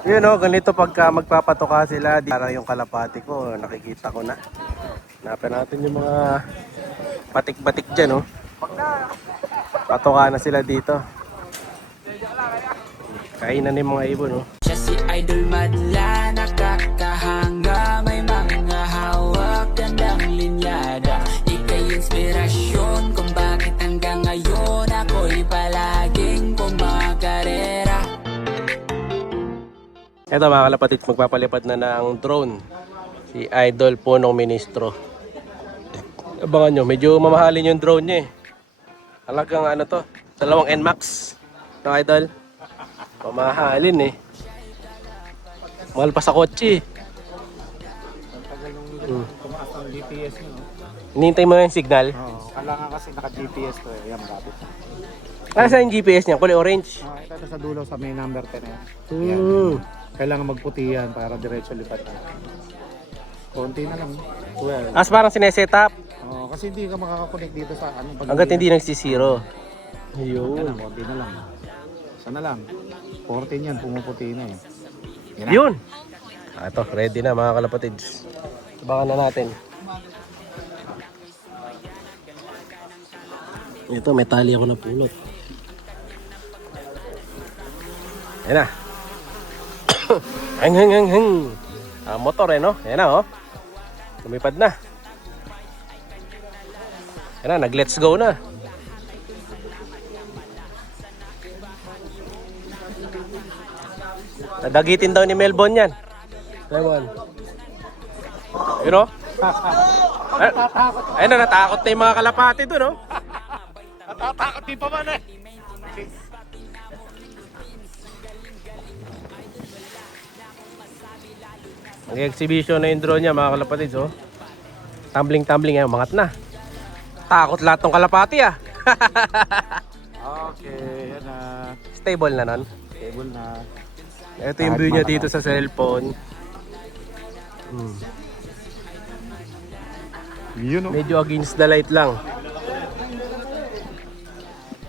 Yun o, ganito pagka magpapatoka sila, parang yung kalapati ko, nakikita ko na. Hanapin natin yung mga batik-batik dyan, oh. Patoka na sila dito. Kainan ng mga ibon, oh. Siya si Idol Madla, nakakahanga, may mga hawak, gandang linyada. Ika'y inspirasyon kung bakit hanggang ngayon ako'y palaging kumakarera. Ito mga kalapatid, magpapalipad na ng drone. Si Idol Punong Ministro. Abangan nyo, medyo mamahalin yung drone niya eh. Halagang ano to, 2 NMAX. No, Idol? Mamahalin eh. Mahal pa sa kotse eh. Tumaas ang GPS nyo. Hinihintay mo yung signal. Oo, kailangan kasi naka-GPS to eh. Yan, malapit na. Ah, saan yung GPS niya? Kulay orange. Ito na sa dulo sa may number 10 eh. Hmm. Kailangan magputi yan para diretso lipat na. Konti na lang. 12. As parang sineset up. Oo, kasi hindi ka makakakonect dito sa ano. Hanggat hindi nagsisiro. Konti na Ayun. lang, konti na lang. Sana lang. 14 yan, pumuputi na eh. Yan na. Yun. Ito, ready na mga kalapatids. Sabakan na natin. Ito, may tali ako na pulot. Ayan na. Hang hang hang hang. Motor eh no? Ayan na oh. Lumipad na. Ayan na, nag-let's go na. Nadagitin daw ni Melbon yan. Melbon. You know? Ayun na, natakot na yung mga kalapati doon, no? Natatakot din pa man eh. Nag-exhibition na yung drone niya, mga kalapatids, oh. Tumbling-tumbling, eh, umangat na. Takot lahat ng kalapati, ah. Okay, yan na. Stable na nun. Stable na. Ito yung view niya dito sa cellphone. Yun o. Medyo against the light lang.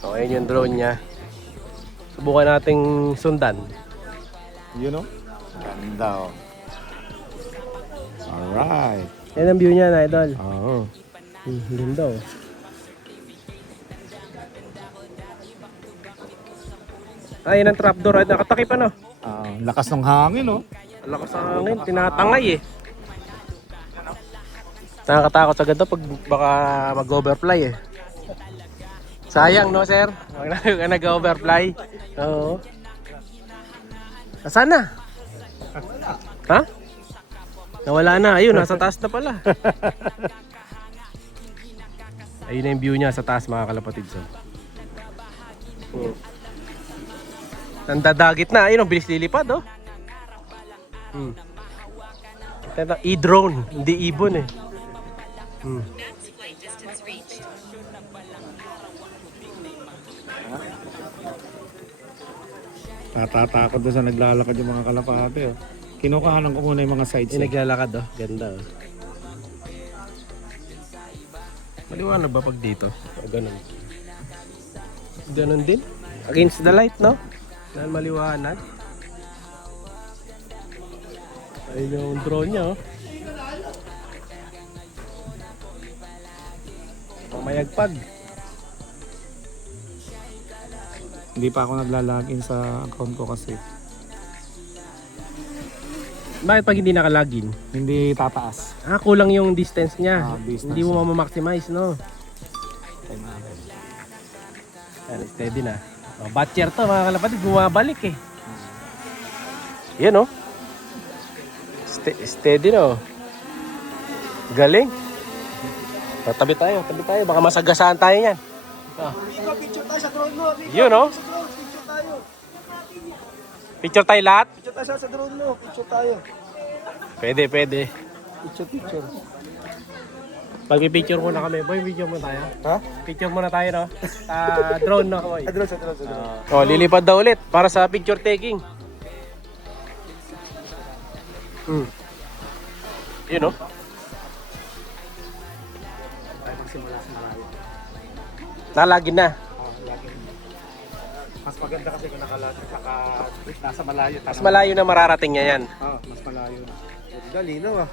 So, ayun yung drone niya. Subukan nating sundan. Yun o. Ganda o. Alright. Yan ang view niya, na idol. Oo. Ganda, oh. Ay, yan ang trapdoor. Ay, nakatakip ano? Lakas ng hangin o. Ang lakas ng hangin, tinatangay eh. Nakakatakot sa ganito pag baka mag-overfly eh. Sayang no sir? Huwag na ka nag-overfly. Oo. Nasaan na? Ha? Nawala na. Ayun, nasa taas na pala. Ayun na yung view niya sa taas mga kalapatid. So. Nandadagit na. Ayun, ang bilis lilipad oh. E-drone, hindi ibon eh. Natatakot doon sa naglalakad yung mga kalapate o. Kinukahanan ko muna yung mga sides. Yung naglalakad oh, ganda oh. Maliwanag ba pag dito? O ganun. Ganun din. Against the light no? Dahil maliwanag. Ayun yung drone niya oh. Mayagpag. Hindi pa ako naglalagin sa account ko kasi. Bakit pag hindi nakalagin? Hindi tataas. Ah, kulang yung distance niya. Distance. Hindi mo ma-maximize no? Yan, steady na. Oh, batcher to mga kalapatid, bumabalik eh. Yan oh. Steady no. Galing. Tabi tayo, baka masagasaan tayo yan. Picture tayo sa drone mo. Yun no. Picture tayo. Picture tayo lahat? Picture tayo sa drone mo. Picture tayo. Pwede. Picture. Pag-picture muna kami. Boy, video mo tayo. Ha? Picture muna tayo no. Drone no, boy. Drone. Oh, lilipad daw ulit para sa picture taking. Yun no. Nalagin na. Mas maganda kasi kung nasa malayo. Mas malayo na mararating niya yan. Mas malayo. Ganda, linaw ah.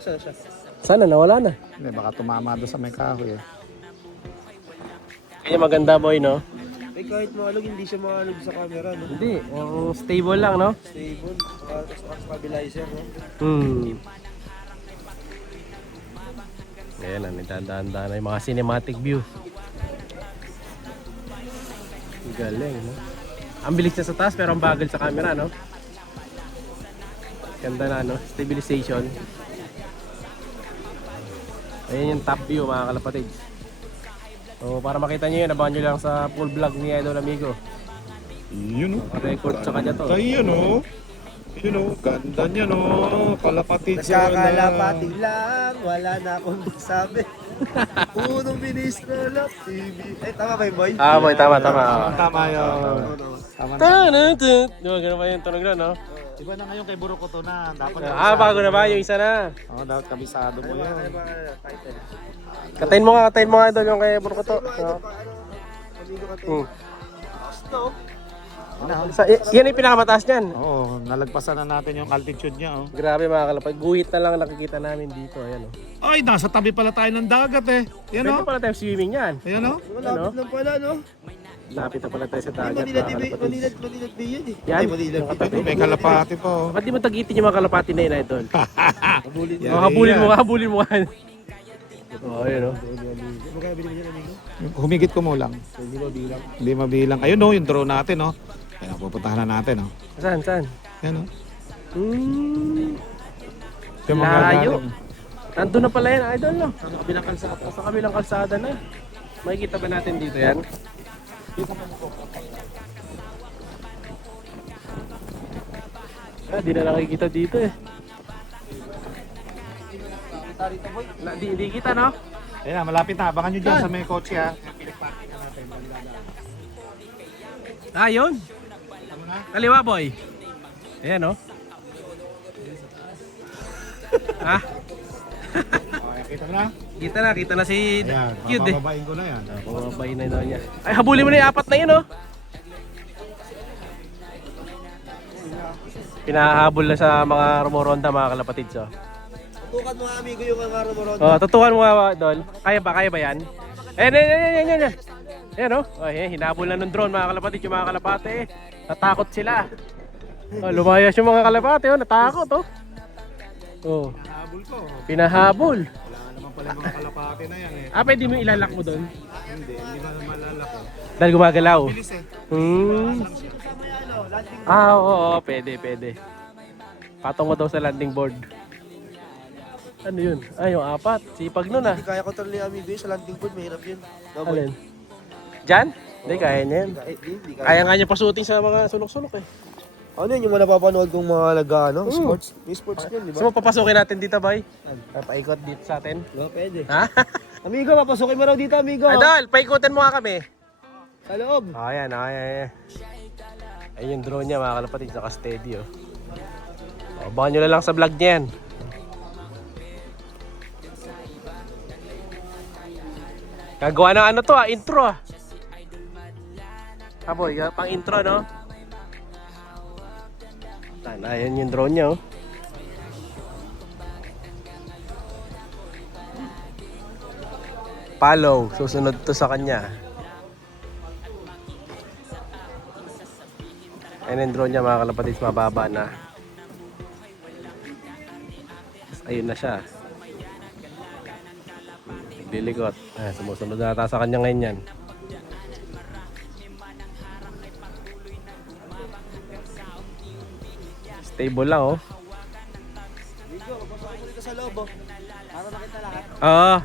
Saan siya? Sana nawala na. Hindi, baka tumama doon sa may kahoy eh. Kaya maganda boy, no? Eh kahit maalog, hindi siya maalog sa camera, no? Hindi, ang stable lang, no? Stable. Tapos stabilizer, no? Ayan, nagdaan-daan na yung mga cinematic view. Galing, no? Ang bilis niya sa taas pero ang bagal sa camera, no? Ganda na, no? Stabilization. Ayan yung top view, mga kalapatids. So, para makita nyo yun, abangan nyo lang sa full vlog ni Idol Amigo. Yun o. Record sa kanya to. Yun o. Yun o. Ganda niya no. Kalapatid. Nagkakalapati lang, wala na akong masabi. Unong ministro lang, TV. Eh, tama ba yung boy? Ah, boy, tama. Tama yun. Tama na. Diba, ganun pa yung tunog na, no? Iba na ngayon kay Burukoto na. Dapat Bago na ba? Yung isa na. dapat kabisado mo yun. Title. Katayin mo nga Idol yung kay Burkoto. So, Amigo ka hmm. Stop. Yan yung pinakamataas niyan. Oo, nalagpasan na natin yung altitude niya oh. Grabe mga kalapag. Guhit na lang nakikita namin dito. Ayan, oh. Ay, nasa tabi pala tayo ng dagat eh. Yan Pwede oh. pala tayo swimming yan. Ayan oh. Malapit lang pala, no? Lapit na pala tayo sa dagat. Manila mga TV, kalapatids. Manila Bay yan eh. Yan. Ay, Manila Yung Bay. katabi. May kalapati po. Ba't di mo tagitin yung mga kalapati na yun, Idol? Habulin Yan. Habulin mo nga. Oh, ayun, oh. Magkaya binili mo yan, amigo? Humigit ko mo lang. Hindi mo bilang. Hindi mabilang. Ayun oh, yung drone natin oh. Ayan, pupuntahan na natin oh. Saan? Yan oh. Yung Layo. galing. Nandun na pala yan, Idol, no? Sa kabilang kalsada na. Makikita ba natin dito yan? Di na nakikita dito eh. Di kita, no? Ayan na, malapit na. Abangan nyo dyan sa may kotse ha. Yun. Kaliwa, boy. Ayan, no? Ha? Kita mo na? Kita na si Ayan, Cute eh. mabababain ko na yan. Bumabay na daw niya. Ay, habulin mo na yung apat na yun, oh. Pinahabol na sa mga rumoronda, mga kalapatids, oh. Tutukan mo nga, amigo, yung angara mo ron. Oh, tutukan mo nga, Dol. Kaya ba yan? Ayan. Ayan, oh. Oh, hinabol na ng drone, mga kalapatids, yung mga kalapate. Natakot sila. Oh, lumayas yung mga kalapate, oh. Natakot, oh. Oh, Nahabol ko. pinahabol. Wala naman pala yung mga kalapati na yan eh. Pwede mo ilalak mo doon. Hindi na malalaki. Dahil gumagalaw. Bilis eh. Oo, pwede. Patong mo daw sa landing board. Ano yun? Yung apat. Sipag nun, ah. Hindi kaya control ni amigo yun sa landing board, mahirap yun. No, boy? Alin? Diyan? Hindi, kaya niya yan. Hindi kaya. Kaya nga niya pasuting sa mga sulok-sulok eh. Ano yun, yung mga napapanood kong mga ano, sports? May sports yun, di ba? So, papasukin natin dito, boy. Paikot dito sa atin. No, pwede. Ha? Amigo, papasukin mo raw dito, amigo. Idol, paikutin mo nga kami. Sa loob. Ayan. Ayun yung drone niya, mga kalapatid. Naka-steady, oh. Abangan nyo na lang sa vlog niya yan. Gagawa ng ano to, intro, ah. Boy, pang intro, no? Ayan yung drone niya, oh. Follow, susunod to sa kanya. Ayan yung drone niya, mga kalapatids, mababa na. Ayun na siya. Nagliligot. Sumusunod na ata sa kanya ngayon yan. Stable lang, oh. Amigo, papasukin mo dito sa loob, oh. Para makita lahat. Oo.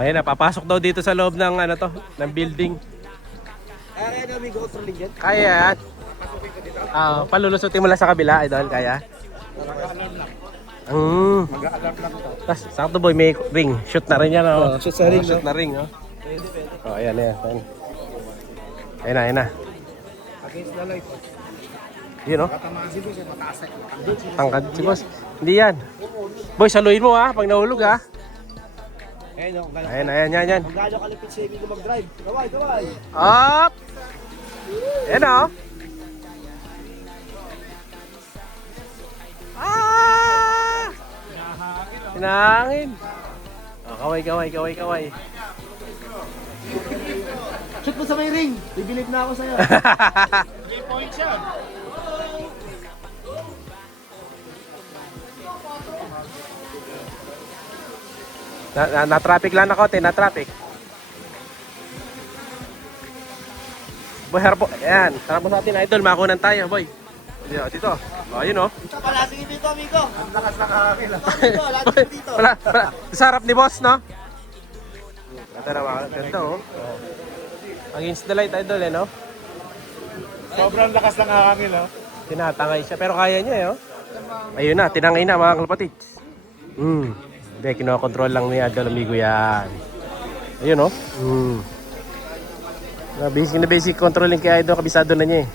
Ayan na, papasok daw dito sa loob ng ano to, ng building. Kaya na, amigo, controlling yan. Kaya yan. Palulusutin mo lang sa kabila, Idol, kaya? Mag-a-alarm lang ito. Tas, sakto boy, may ring. Shoot na rin yan, oh. Shoot sa ring, Shoot na ring, oh. Oh, ayan. Ayan na. Against the light. Yun, oh. Katamaan si Boss, mataas eh. Tangkad si boss. Hindi yan. Boy, saluhin mo, ha, pag nahulog, ha. Ayun, kung gano'n. Ayan. Kung gano'n kalipit si Emilio mag-drive. Kaway. Up! Ayan o. Ah! Hinahangin. Oh, kaway. Shoot mo sa may ring. Bibilib na ako sa'yo. Na-traffic lang ako, na-traffic. Boy, harap po. Ayan, harap mo sa atin, idol. Makunan tayo, boy. Dito. O, ayun o. Palasingin dito, amigo. Ang lakas ng hangin. Dito, lasingin dito. Wala. Sa harap ni boss, no? Ganda na mga ganda, oh. Against the light, idol, no? Sobrang lakas ng hangin, oh. Tinatangay siya, pero kaya niya, eh, oh. Ayun na, tinangay na, mga kalapatid. Hindi, kinokontrol lang ni Idol Amigo yan. Ayun, oh. Basic controlling kay Idol, kabisado na niya, eh.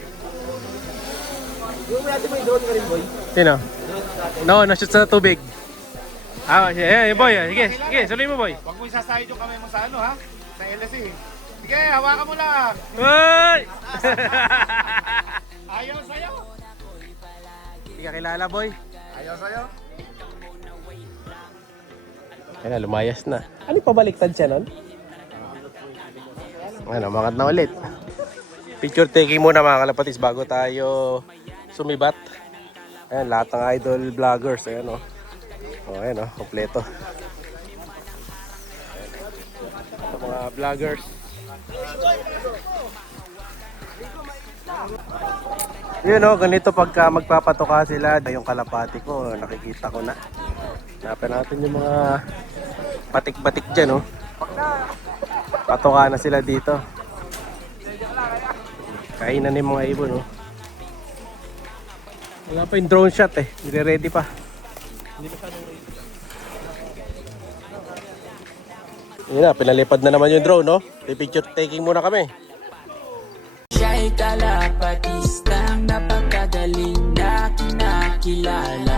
Yung natin may drone ka rin, boy. Sino? No, na-shoot sa tubig. Boy. Sige, suloy mo, boy. Huwag mo isasahid yung kamay mo sa ano, ha? Sa LSE. Sige, hawakan mo lang. Hoy! Ayaw sa'yo. Hindi ka kilala, boy. Ayaw sa'yo. Ayun na, lumayas na. Ano pabaliktad siya nun? Ano, makat na ulit. Picture taking muna mga kalapatis bago tayo sumibat. Ayan, lahat ng idol vloggers. Ayan, oh. Ayan, oh, kompleto. Ito mga vloggers. Yun, oh, ganito pagka magpapatoka sila. Yung kalapati ko, nakikita ko na. Hanapin natin yung mga batik-batik dyan, oh. Patoka na sila dito. Kainan na yung mga ibon, oh. Wala pa yung drone shot, eh. Nire-ready pa. Yun na, pinalipad na naman yung drone, no? Picture taking muna kami. Siya'y kalapatistang napakagaling na kinakilala.